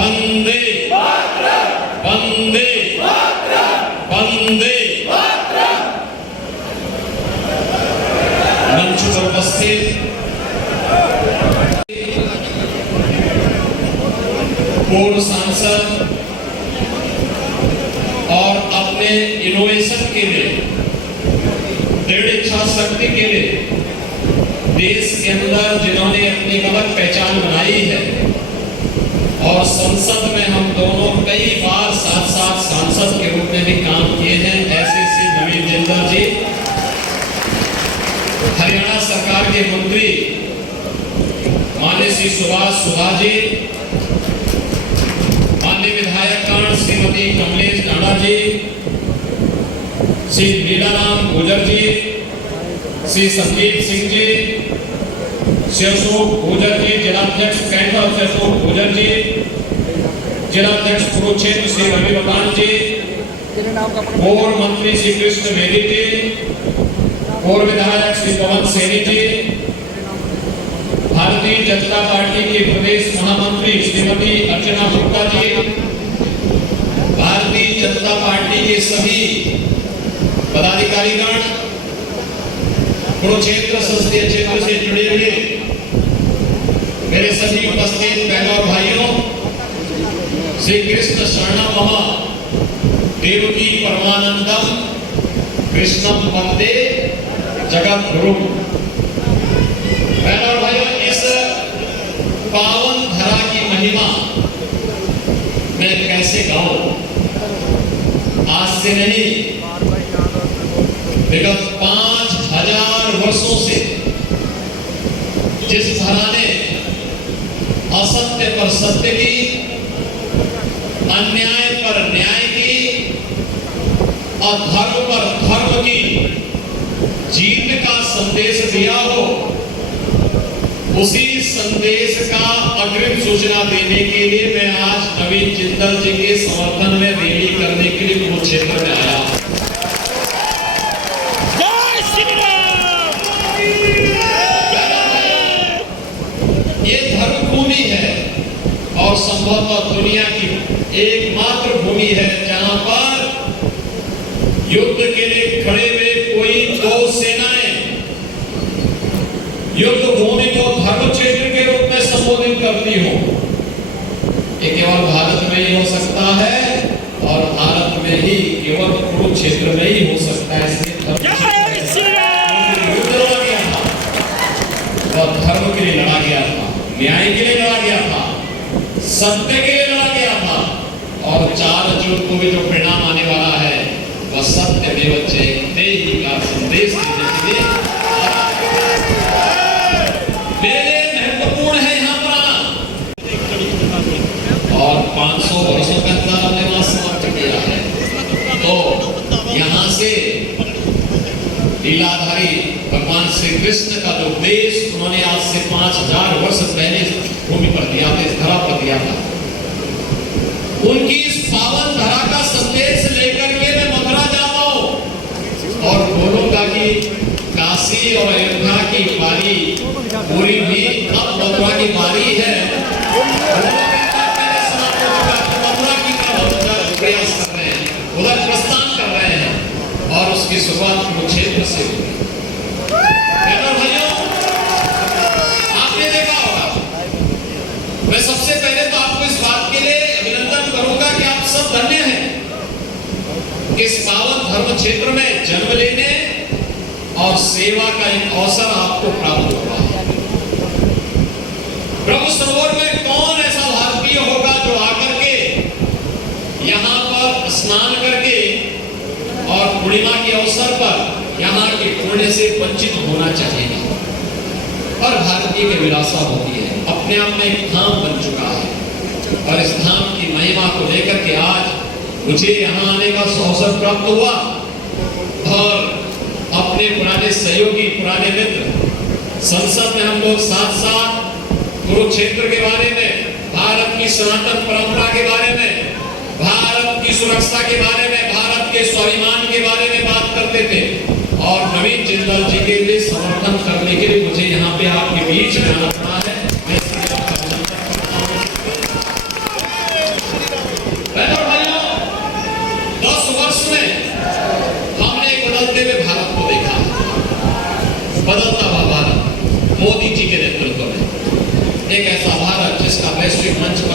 वंदे वंदे वंदे। मंच पर उपस्थित पूर्व सांसद और अपने इनोवेशन के लिए, दृढ़ इच्छा शक्ति के लिए देश के अंदर जिन्होंने अपनी अलग पहचान बनाई है और संसद में हम दोनों कई बार साथ साथ सांसद के रूप में भी काम किए हैं, ऐसे श्री नवीन जिंदल जी, हरियाणा सरकार के मंत्री माननीय श्री सुभाष सुधा जी, माननीय विधायकगण श्रीमती कमलेश नाडा जी, श्री लीलाराम गुजर जी, श्री संदीप सिंह जी, श्री अशोक गुजर जी, जिलाध्यक्ष कैंडल श्री अशोक गुजर जी, जिलाध्यक्ष कुरुक्षेत्र श्री रवि बबान जी, पूर्व मंत्री श्री कृष्ण मेदी जी, पूर्व विधायक श्री पवन सैनी जी, भारतीय जनता पार्टी के प्रदेश महामंत्री श्रीमती अर्चना गुप्ता जी, भारतीय जनता पार्टी के सभी पदाधिकारीगण, कुरुक्षेत्र संसदीय क्षेत्र से जुड़े हुए मेरे सभी उपस्थित बहनों और भाइयों, श्री कृष्ण शरणम मम देवकी परमानंदम कृष्णम वंदे जगत गुरु। बहनों और भाइयों, इस पावन धरा की महिमा मैं कैसे गाऊं? आज से नहीं, विगत 5000 वर्षों से जिस धरा ने असत्य पर सत्य की, अन्याय पर न्याय की, अधर्म पर धर्म की जीत का संदेश दिया हो, उसी संदेश का अग्रिम सूचना देने के लिए मैं आज नवीन जिंदल जी के समर्थन में रैली करने के लिए कुरुक्षेत्र में आया। ये धर्म भूमि है और संभवतः दुनिया की एकमात्र भूमि है जहां पर युद्ध के लिए खड़े हुए कोई दो सेनाएं युद्ध भूमि को धर्म क्षेत्र के रूप में संबोधित करती हो। ये केवल भारत में ही हो सकता है और भारत में ही केवल कुरुक्षेत्र में ही हो सकता है। और धर्म के लिए लड़ा गया था, न्याय के लिए लड़ा गया था, सत्य के लिए लड़ा गया था और 4 जून को भी जो परिणाम आने वाला है वह सत्यमेव जयते ही का संदेश देने के लिए मेरे महत्वपूर्ण है यहाँ पर आना। और 500 वर्षों का अंतर हमने वहां समाप्त किया है, तो यहाँ से लीलाधारी भगवान श्री कृष्ण का जो उपदेश उन्होंने आज से 5000 वर्ष पहले भूमि पर दिया था, इस धरा पर दिया था, उनकी इस पावन धरा का संदेश लेकर के मैं मथुरा जाता हूं और बोलूंगा कि काशी और अयोध्या की बारी पूरी हुई, अब मथुरा की बारी है। मथुरा की तरफ प्रयास कर रहे हैं, उधर प्रस्थान कर रहे हैं और उसकी शुरुआत कुरुक्षेत्र से हुई। भाइयों, आपने देखा होगा, मैं सबसे पहले तो आपको इस बात के लिए अभिनंदन करूंगा कि आप सब धन्य हैं, इस पावन धर्म क्षेत्र में जन्म लेने और सेवा का एक अवसर आपको प्राप्त हुआ है। ब्रह्म सरोवर में कौन ऐसा भारतीय होगा जो आकर के यहाँ पर स्नान करके और पूर्णिमा के अवसर पर यहाँ के पुण्य से वंचित होना चाहेगा? और भारतीय की विरासत होती है, अपने आप में एक धाम बन चुका है और इस धाम की महिमा को लेकर के आज मुझे यहाँ आने का अवसर प्राप्त हुआ और अपने पुराने सहयोगी, पुराने मित्र, संसद में हम लोग साथ साथ कुरुक्षेत्र के बारे में, भारत की सनातन परंपरा के बारे में, भारत की सुरक्षा के बारे में, भारत के स्वाभिमान के बारे में बात करते थे और नवीन जिंदल जी के लिए समर्थन करने के लिए मुझे यहाँ पे आपके बीच में आना पड़ा है।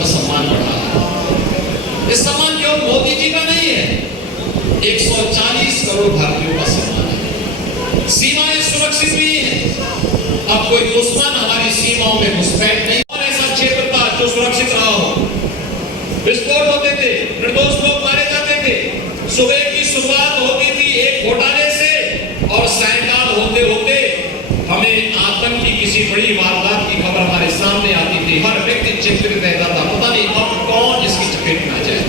का सम्मान बढ़ा है। इस सम्मान केवल मोदी जी का नहीं है, 140 करोड़ भारतीयों का सम्मान है। सीमाएं सुरक्षित भी हैं। अब कोई दुश्मन हमारी सीमाओं में घुसपैठ नहीं। और ऐसा क्षेत्र था जो सुरक्षित रहा हो। विस्फोट होते थे, निर्दोष लोग मारे जाते थे। सुबह की शुरुआत होती थी एक घोटाले से और सायंकाल होते होते हमें आतंक की किसी बड़ी वारदात की खबर हमारे सामने आती थी। हर व्यक्ति चिंतित रहता था, पता नहीं अब कौन इसकी चपेट में आ जाए।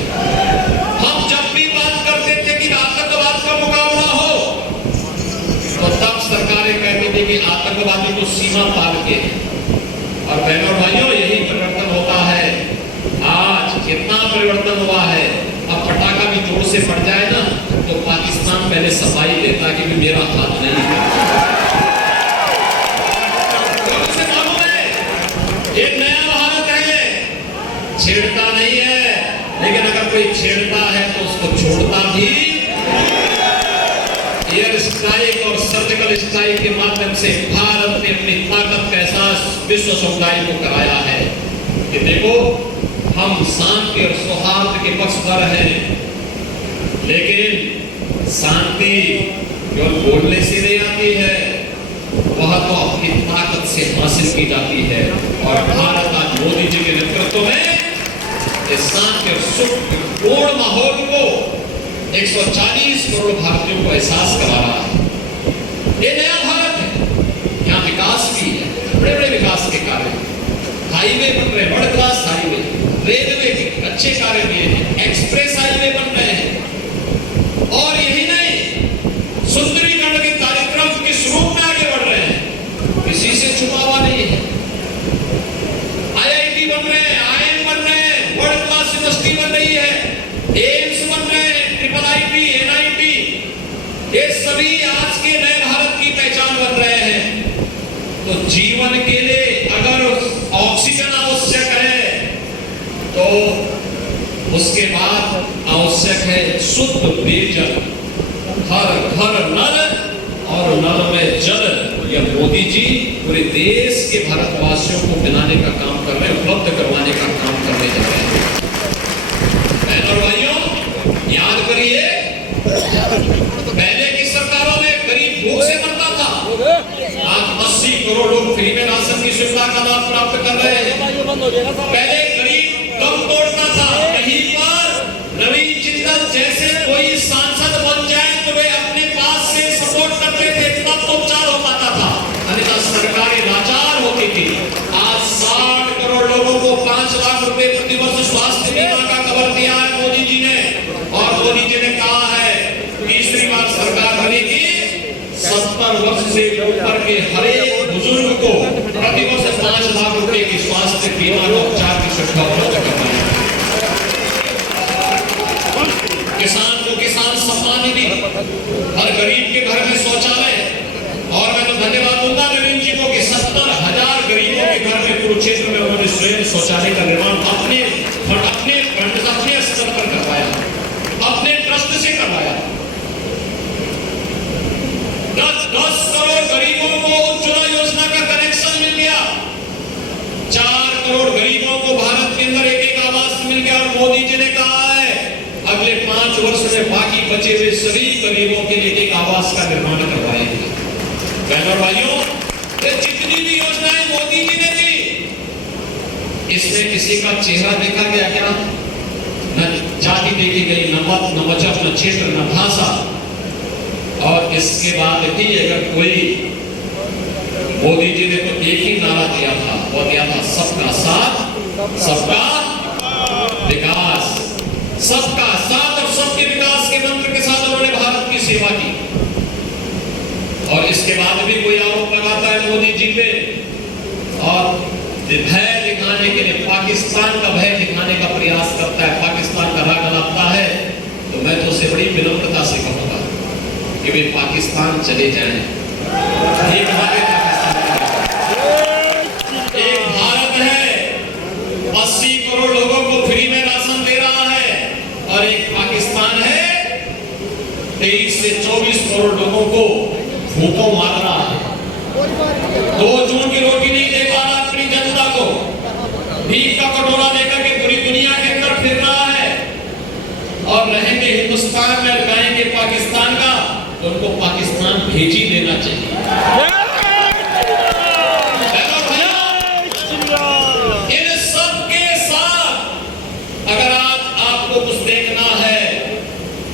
हम जब भी बात करते थे कि आतंकवाद का मुकाबला हो, तो तब सरकारें कहती थी कि आतंकवादी को सीमा पार के। और बहनों और भाइयों, यही परिवर्तन होता है। आज कितना परिवर्तन हुआ है। अब पटाखा भी जोर से पड़ जाए ना, तो पाकिस्तान पहले सफाई देता कि मेरा हाथ नहीं है। तो उसे मालूम है ये नया भारत है, छेड़ता नहीं है, लेकिन अगर कोई छेड़ता है तो उसको छोड़ता भी। एयर स्ट्राइक और सर्जिकल स्ट्राइक के माध्यम से भारत ने अपनी ताकत का एहसास विश्व समुदाय को कराया है कि देखो, हम शांति और सौहार्द के पक्षधर हैं। लेकिन शांति केवल बोलने से नहीं आती है, वह तो अपनी ताकत से हासिल की जाती है। और भारत आज मोदी जी के नेतृत्व में इस शांति और सुखपूर्ण माहौल को 140 करोड़ भारतीयों को एहसास करा रहा है। ये नया भारत है। यहाँ विकास भी है, बड़े बड़े विकास के कार्य, हाईवे बन रहे, वर्ल्ड क्लास हाईवे, रेलवे के अच्छे कार्य किए हैं, एक्सप्रेस हाईवे बन रहे हैं। और यही नहीं, सुंदरीकरण के कार्यक्रम किस रूप में आगे बढ़ रहे हैं, किसी से छुपा हुआ नहीं है। IIT बन रहे हैं, IIM बन रहे हैं, वर्ल्ड क्लास यूनिवर्सिटी बन रही है, एम्स बन रहे हैं, IIT, NIT, ये सभी आज के नए भारत की पहचान बन रहे हैं। तो जीवन के लिए अगर ऑक्सीजन आवश्यक है, तो उसके बाद आवश्यक है शुद्ध पेयजल। हर घर नल और नल में जल। यह मोदी जी पूरे देश के भारतवासियों को पिलाने का काम कर रहे हैं, उपलब्ध करवाने का काम करने जा रहे हैं। बहनों और भाइयों, याद करिए, पहले की सरकारों में गरीब भूख से मरता था। आज 80 करोड़ लोग फ्री में राशन की सुविधा का लाभ प्राप्त कर रहे हैं। पहले गरीब दम तोड़ता था, कहीं पर नवीन जिंदल जैसे कोई सांसद बन जाए तो वे अपने पास से सपोर्ट करते थे, तब तो उपचार हो पाता था, अन्यथा सरकारें लाचार होती थी। आज 60 करोड़ लोगों को 5 लाख रुपए प्रतिवर्ष स्वास्थ्य बीमा का कवर दिया है मोदी जी ने। और मोदी जी ने कहा है तीसरी बार सरकार बनेगी, 70 वर्ष से ऊपर के हर एक बुजुर्ग को प्रतिवर्ष 5 लाख रुपए की स्वास्थ्य बीमा का उपचार की सुविधा उपलब्ध करना है। किसान को किसान सम्मान निधि, हर गरीब के घर में शौचालय। और मैं तो धन्यवाद दूंगा नवीन जी को कि 70,000 गरीबों के घर में कुरुक्षेत्र में उन्होंने स्वयं शौचालय का निर्माण अपने स्तर पर करवाया, अपने ट्रस्ट से करवाया। 10 करोड़ गरीबों को उज्ज्वला योजना का कनेक्शन मिल गया। 4 करोड़ गरीबों को भारत के अंदर एक आवास मिल गया। और मोदी जी ने कहा है अगले 5 वर्ष में बाकी बचे हुए सभी गरीबों के लिए एक आवास का निर्माण करवाएंगे। बहनों और भाइयों, ये जितनी भी योजनाएं मोदी जी ने दी, इसमें किसी का चेहरा देखा गया क्या? न जाति देखी गई, न मत, न मजहब, न क्षेत्र, न भाषा। और इसके बाद भी अगर कोई, मोदी जी ने तो एक ही नारा दिया था, वो दिया था सबका साथ सबका विकास। सबका साथ और सबके विकास के मंत्र के साथ उन्होंने भारत की सेवा की। और इसके बाद भी कोई आरोप लगाता है मोदी जी पे और भय दिखाने के लिए, पाकिस्तान का भय दिखाने का प्रयास करता है, पाकिस्तान का राग लाता है, तो मैं तो उसे बड़ी विनम्रता से कहूंगा कि वे पाकिस्तान चले जाएं। एक भारत है, 80 करोड़ लोगों को फ्री में राशन दे रहा है, और एक पाकिस्तान है 23 से 24 करोड़ लोगों को भूखों मार रहा है। 2 जून की रोटी नहीं दे पा रहा अपनी जनता को, भीख का कटोरा लेकर के और रहेंगे हिंदुस्तान में और गाएंगे पाकिस्तान का, तो उनको पाकिस्तान भेज ही देना चाहिए। इन सबके साथ अगर आज आपको कुछ देखना है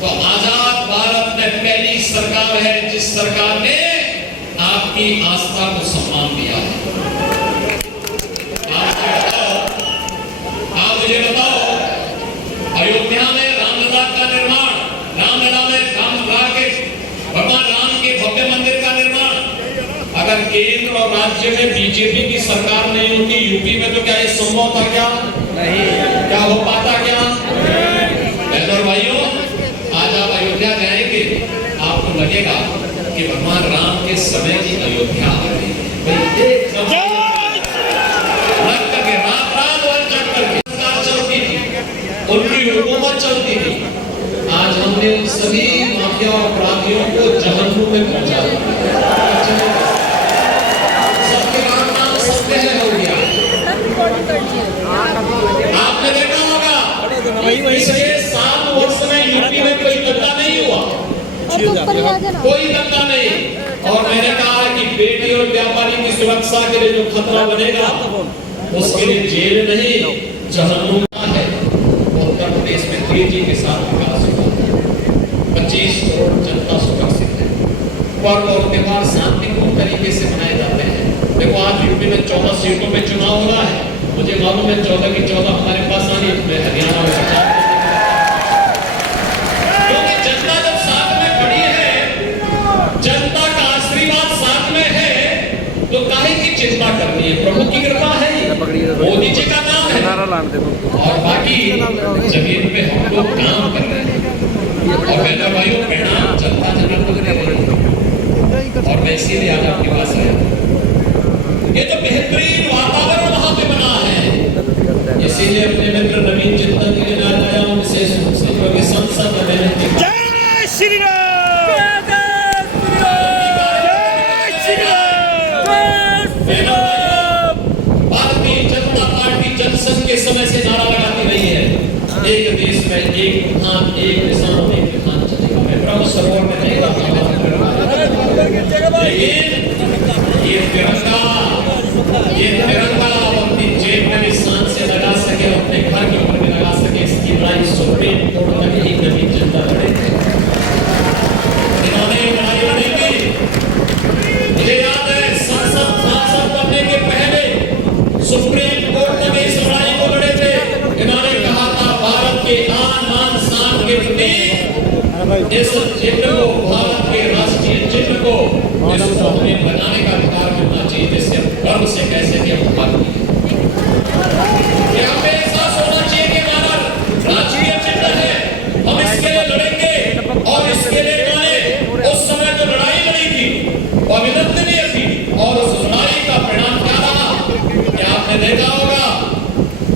तो आजाद भारत में पहली सरकार है जिस सरकार ने आपकी आस्था को सम्मान दिया है। आप मुझे बताओ, अयोध्या में रामलला का निर्माण, रामलला में भगवान राम के भव्य मंदिर का निर्माण, अगर केंद्र और राज्य में बीजेपी की सरकार नहीं होती, यूपी में, तो क्या ये संभव था? क्या नहीं, क्या हो पाता? क्या बहनों और भाइयों, आज आप अयोध्या जाएंगे, आपको लगेगा कि भगवान राम के समय की अयोध्या आ गई है। उनकी हुकूमत चलती थी। आज हमने उन सभी माफिया और अपराधियों को जहन्नुम में पहुंचा दिया। सबके नाम सत्य है हो गया। आपने देखा होगा पिछले 7 वर्ष में यूपी में कोई दंगा नहीं हुआ, कोई दंगा नहीं। और मैंने कहा है कि बेटी और व्यापारी की सुरक्षा के लिए जो खतरा बनेगा उसके लिए जेल नहीं जहन्नुम है। उत्तर प्रदेश में तेजी के साथ विकास हुआ, 25 करोड़ जनता सुरक्षित है, पर्व और त्योहार शांतिपूर्ण तरीके से मनाए जाते हैं। देखो आज यूपी में 14 सीटों में चुनाव हो रहा है, मुझे मालूम है 14 की 14 हमारे पास आनी है, हरियाणा में 50। क्योंकि जनता जब साथ में खड़ी है, जनता का आशीर्वाद साथ में है, तो काहे की चिंता करनी है? प्रभु की कृपा है, मोदी जी का नाम है, और बाकी जमीन पे हम लोग काम कर रहे हैं। और बहनों भाइयों, परिणाम जनता जनार्दन दे रही है। और मैं इसीलिए आज आपके पास आया, ये तो बेहतरीन वातावरण वहां पे बना है, इसीलिए अपने मित्र नवीन चिंतन के लिए आया हूं, विशेष रूप से क्योंकि संसद में जय श्री राम, जनसंघ के समय से नारा लगाती रही है, एक देश में एक विधान, एक निशान, एक विधान चलेगा। मैं ब्रह्म सरोवर में नहीं रहता, लेकिन ये तिरंगा अपनी जेब में भी शान से लगा सके, अपने घर के ऊपर भी लगा सके, इसकी लड़ाई सुप्रीम कोर्ट तक ही नवीन जनता लड़ेगी। इन्होंने लड़ाई लड़ेगी। मुझे याद है सांसद बनने के पहले सुप्रीम कोर्ट तक इस लड़ाई को लड़े थे। इन्होंने कहा था भारत के आन बान शान के प्रति इस चिन्ह को, भारत के राष्ट्रीय चिन्ह को, इसको हमें बनाने का अधिकार मिलना चाहिए, जिससे गर्व से कैसे भी हम बात की। ये हमें एहसास होना चाहिए कि हमारा राष्ट्रीय चिन्ह है, हम इसके लिए लड़ेंगे और इसके लिए इन्होंने उस समय जो लड़ाई लड़ी थी वो अभिनंदनीय थी। और उस लड़ाई का परिणाम क्या रहा कि आपने देखा होगा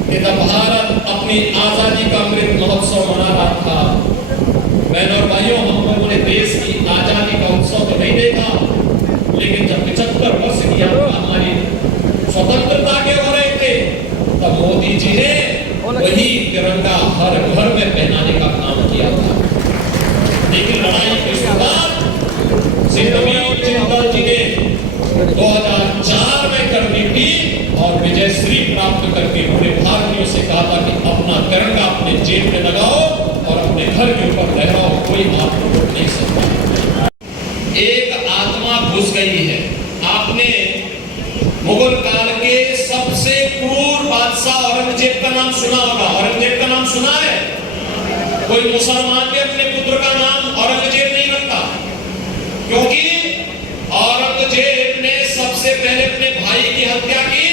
कि जब भारत अपनी आजादी का अमृत महोत्सव मना रहा था, बहनों और भाइयों, हम लोगों ने देश की आजादी का उत्सव तो नहीं देखा, लेकिन जब 75 वर्ष की यात्रा हमारी स्वतंत्रता के हो रहे थे, तब मोदी जी ने वही तिरंगा हर घर में पहनाने का काम किया था। लेकिन लड़ाई की शुरुआत नवीन चिंतन जी ने 2004 में कर दी थी और विजयश्री प्राप्त करके पूरे भारतीयों से कहा था कि अपना तिरंगा अपने जेब में लगाओ और अपने घर के ऊपर लहराओ, कोई आपको रोक नहीं सकता। एक आत्मा घुस गई है। आपने मुगल काल के सबसे क्रूर बादशाह औरंगजेब का नाम सुना होगा। औरंगजेब का नाम सुना है? कोई मुसलमान भी अपने पुत्र का नाम औरंगजेब नहीं रखता, क्योंकि औरंगजेब ने सबसे पहले अपने भाई की हत्या की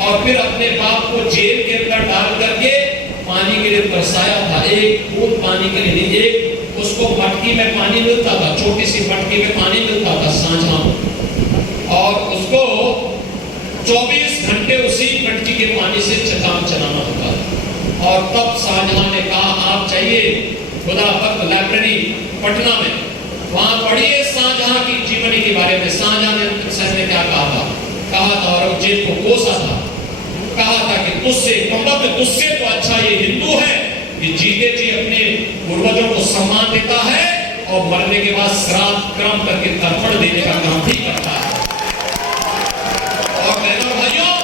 और फिर अपने बाप को जेल के अंदर डाल करके पानी के लिए तरसाया था। एक बूंद पानी के लिए नहीं, एक उसको मटकी में पानी मिलता था, छोटी सी मटकी में पानी मिलता था सांझा, और उसको 24 घंटे उसी मटकी के पानी से काम चलाना होता था। और तब शाहजहां ने कहा आप चाहिए खुदाबख्त लाइब्रेरी पटना में, वहां पढ़िए शाहजहां की जीवनी के बारे में। शाहजहां ने क्या कहा था? कहा था औरंगजेब को कोसा था, कहा था कि तुझसे तो अच्छा ये हिंदू है कि जीते जी अपने पूर्वजों को सम्मान देता है और मरने के बाद श्राद्ध क्रम करके तर्पण देने का काम भी करता है। और बहनों भाइयों,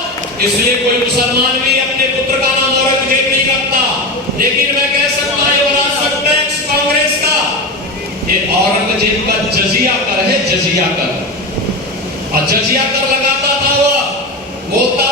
इसलिए कोई मुसलमान भी अपने पुत्र का नाम औरंगजेब नहीं रखता, लेकिन मैं कह सकता हूं विरासत टैक्स कांग्रेस का ये औरंगजेब का जजिया कर है, जजिया कर। और जजिया कर लगाता था, वह बोलता